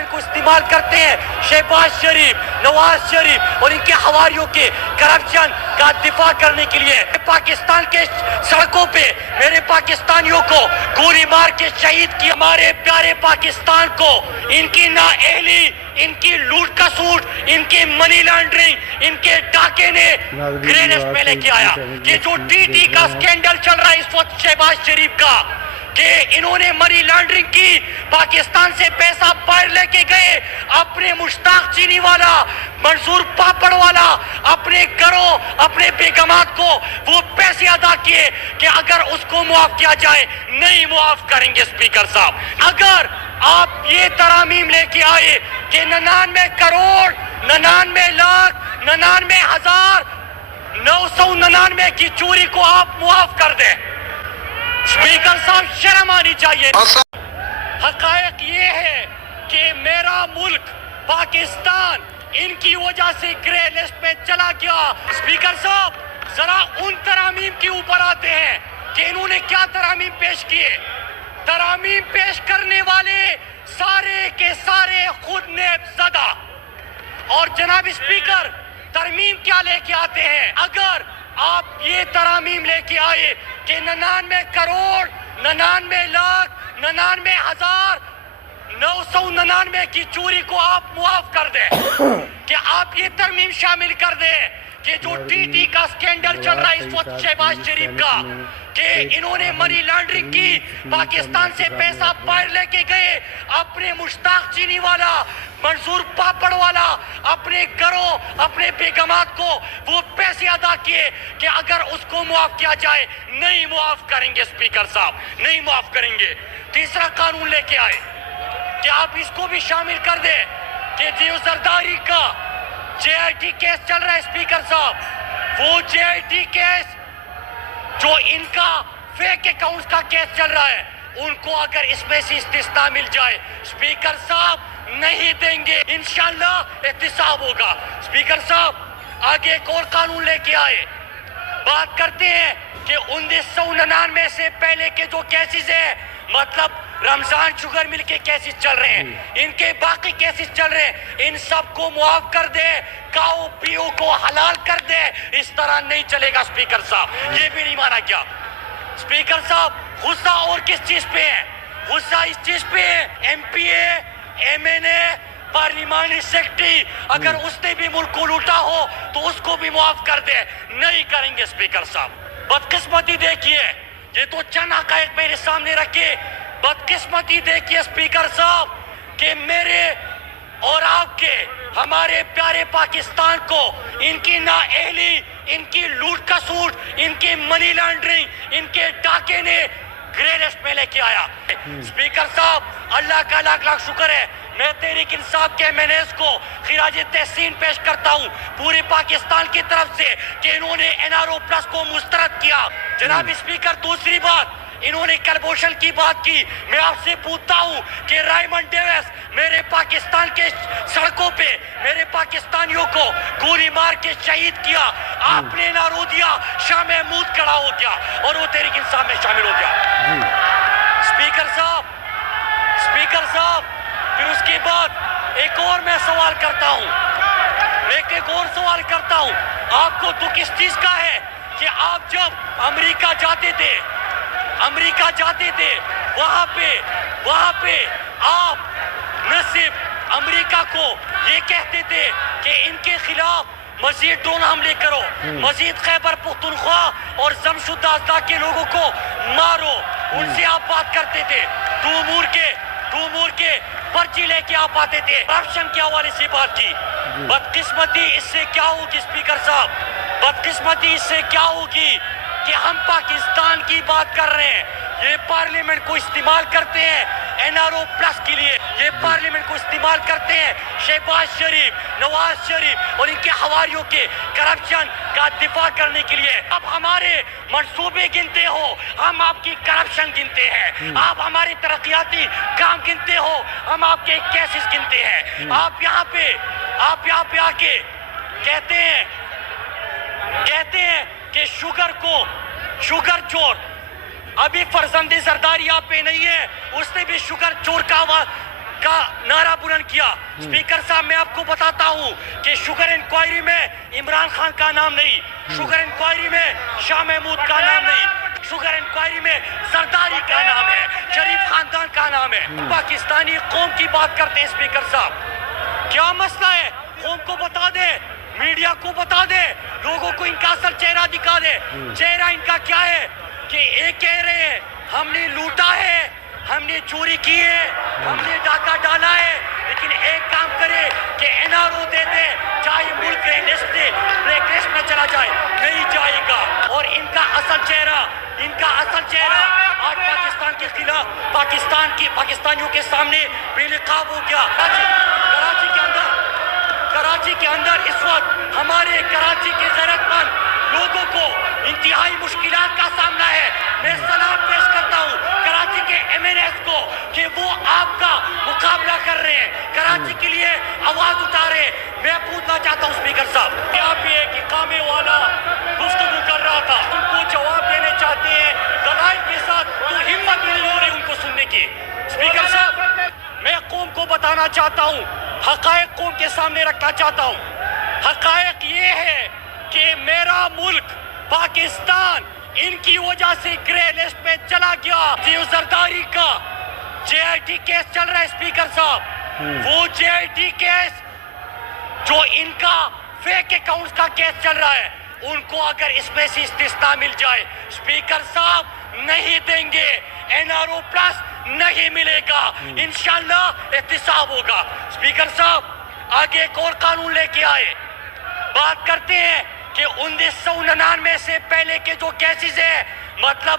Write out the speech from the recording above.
Parliament को इस्तेमाल करते हैं शहबाज शरीफ, नवाज शरीफ और इनके हवारियों के करप्शन का दिफा करने के लिए। पाकिस्तान के सड़कों पे मेरे पाकिस्तानियों को गोली मार के शहीद किया। हमारे प्यारे पाकिस्तान को इनकी नाअहली, इनकी लूट का सूट, इनकी मनी लॉन्ड्रिंग, इनके डाके ने ग्रेनेड में लेके आया। ये जो टीटी का स्कैंडल चल रहा है इस वक्त शहबाज शरीफ का, कि इन्होंने मनी लॉन्ड्रिंग की, पाकिस्तान से पैसा बाहर लेके गए, अपने मुश्ताक चीनी वाला, मंसूर पापड़ वाला, अपने घरों, अपने बेगमात को वो पैसे अदा किए कि अगर उसको मुआफ किया जाए, नहीं मुआफ करेंगे। स्पीकर साहब, अगर आप ये तरामीम लेके आए कि 99 करोड़, 99 लाख, 99 हजार, 999 की चोरी को आप मुआफ कर दें, स्पीकर साहब शर्म आनी चाहिए। हकायक ये है कि मेरा मुल्क पाकिस्तान इनकी वजह से ग्रे लिस्ट पे चला गया। स्पीकर साहब, जरा उन तरामीम के ऊपर आते हैं कि इन्होंने क्या तरामीम पेश किए। तरामीम पेश करने वाले सारे के सारे खुद नेबज़दा। और जनाब स्पीकर, तरमीम क्या लेके आते हैं? अगर आप ये तरामीम लेके आए कि 99 करोड़, 99 लाख, 99 हजार, 999 की चोरी को आप मुआफ कर दें, कि आप ये तरमीम शामिल कर दें कि जो टीटी का स्कैंडल चल रहा है इस वक्त शहबाज शरीफ का, कि इन्होंने मनी लॉन्ड्रिंग की, पाकिस्तान से पैसा बाहर लेके गए, अपने मुश्ताक चीनी वाला, मंसूर पापड़ वाला, अपने घरों, अपने बेगमात को वो पैसे अदा किए कि अगर उसको मुआफ किया जाए, नहीं मुआफ करेंगे। स्पीकर साहब, नहीं मुआफ करेंगे। तीसरा कानून लेके आए कि आप इसको भी शामिल कर दे कि जो जरदारी का जेआईटी केस चल रहा है स्पीकर साहब, वो जेआईटी केस जो इनका फेक अकाउंट्स का केस चल रहा है, उनको अगर इसमें से इस्तिस्ना मिल जाए, स्पीकर साहब नहीं देंगे, इंशाल्लाह एहतिसाब होगा। स्पीकर साहब, आगे एक और कानून लेके आए, बात करते हैं कि 1999 से पहले के जो केसेस है, मतलब रमजान शुगर मिल के केसेस चल रहे हैं, इनके बाकी केसेस चल रहे हैं, इन सब को मुआफ कर दे, काओ पीओ को हलाल कर दे। इस तरह नहीं चलेगा स्पीकर साहब, ये भी नहीं माना गया। स्पीकर साहब, गुस्सा और किस चीज पे है? गुस्सा इस चीज पे है, एमपीए, एमएनए, पार्लिमानी सेक्रेटरी, अगर उसने भी मुल्क को लूटा हो तो उसको भी मुआफ कर दे, नहीं करेंगे। स्पीकर साहब, बदकिस्मती देखिए, ये तो चंद हकायक मेरे सामने रखे, बदकिस्मती देखिए स्पीकर साहब, कि मेरे और आपके, हमारे प्यारे पाकिस्तान को इनकी नाअहली, इनकी लूट का सूट, इनकी मनी लॉन्ड्रिंग, इनके डाके ने ग्रे लिस्ट में लेके आया। स्पीकर साहब, अल्लाह का लाख लाख शुक्र है, मैं तहरीक इंसाफ के एमएनएस को खिराज तहसीन पेश करता हूँ पूरे पाकिस्तान की तरफ से कि इन्होंने एनआरओ प्लस को मुस्तरद किया। जनाब स्पीकर, दूसरी बात, इन्होंने कलभूषण की बात की, मैं आपसे पूछता हूँ कि रायमंड डेविस मेरे पाकिस्तान के सड़कों पे मेरे पाकिस्तानियों को गोली मार के शहीद किया, आपने नारो दिया, शाह महमूद खड़ा हो गया और वो तहरीक इंसाफ में शामिल हो गया। स्पीकर साहब, स्पीकर साहब, फिर उसके बाद एक और मैं सवाल करता हूँ, एक और सवाल करता हूँ, आपको दुख इस चीज का है कि आप जब अमेरिका जाते थे, वहां पे आप न सिर्फ अमेरिका को ये कहते थे कि इनके खिलाफ मजीद ड्रोन हमले करो, मजीद खैबर पख्तूनख्वा और जमशुद्दा के लोगों को मारो, उनसे आप बात करते थे, तूमूर के पर्ची लेके आप आते थे, करप्शन के हवाले से बात की। बदकिस्मती इससे क्या होगी स्पीकर साहब, बदकिस्मती इससे क्या होगी कि हम पाकिस्तान की बात कर रहे हैं, ये पार्लियामेंट को इस्तेमाल करते हैं एनआरओ प्लस के लिए, ये पार्लियामेंट को इस्तेमाल करते हैं शहबाज शरीफ, नवाज शरीफ और इनके हवारियों के करप्शन का दिफा करने के लिए। आप हमारे मंसूबे गिनते हो, हम आपकी करप्शन गिनते हैं, आप हमारे तरक्याती काम गिनते हो, हम आपके केसेस गिनते हैं। आप यहाँ पे आके कहते हैं कि शुगर चोर, अभी फरजंदे जरदारी आप पे नहीं है, उसने भी शुगर चोर का کا نعرہ بلند کیا. اسپیکر صاحب میں آپ کو بتاتا ہوں کہ شوگر انکوائری میں عمران خان کا نام نہیں, شوگر انکوائری میں شاہ محمود کا نام نہیں, شوگر انکوائری میں زرداری کا نام ہے, شریف خاندان کا نام ہے. پاکستانی قوم کی بات کرتے ہیں اسپیکر صاحب, کیا مسئلہ ہے؟ قوم کو بتا دے, میڈیا کو بتا دے, لوگوں کو ان کا اصل چہرہ دکھا دے. چہرہ ان کا کیا ہے کہ ایک کہہ رہے ہیں ہم نے لوٹا ہے, ہم نے چوری کی ہے, ہم نے ڈاکہ ڈالا ہے, لیکن ایک کام کرے کہ NRO دے دے, چاہے ملک بلیک لسٹ میں چلا جائے, نہیں جائے گا. اور ان کا اصل چہرہ آج پاکستان کے خلاف پاکستانیوں کے سامنے بے نقاب ہو گیا. کراچی کے اندر اس وقت ہمارے کراچی کے غیرت مند لوگوں کو انتہائی مشکلات کا سامنا ہے. میں سلام پیش کرتا ہوں کراچی کے MNS کو کہ وہ آپ کا مقابلہ کر رہے ہیں, کراچی کے لیے آواز اٹھا رہے ہیں. میں پوچھنا چاہتا ہوں اسپیکر صاحب, یہاں پہ ایک اقامے والا گفتگو کر رہا تھا, ان کو جواب دینے چاہتے ہیں دلائل کے ساتھ, تو ہمت نہیں ہو رہی ان کو سننے کی. اسپیکر صاحب میں قوم کو بتانا چاہتا ہوں, حقائق قوم کے سامنے رکھنا چاہتا ہوں. حقائق یہ ہے کہ میرا ملک پاکستان ان کی وجہ سے گرے لسٹ میں چلا گیا. زرداری کا JIT کیس چل رہا ہے اسپیکر صاحب, وہ JIT کیس جو ان کا فیک اکاؤنٹس کا کیس چل رہا ہے, ان کو اگر اس میں سے استثناء مل جائے اسپیکر صاحب نہیں دیں گے, NRO پلس نہیں ملے گا, انشاءاللہ احتساب ہوگا. اسپیکر صاحب آگے ایک اور قانون لے کے آئے, بات کرتے ہیں کہ 1999 سے پہلے کے جو کیسز ہیں, مطلب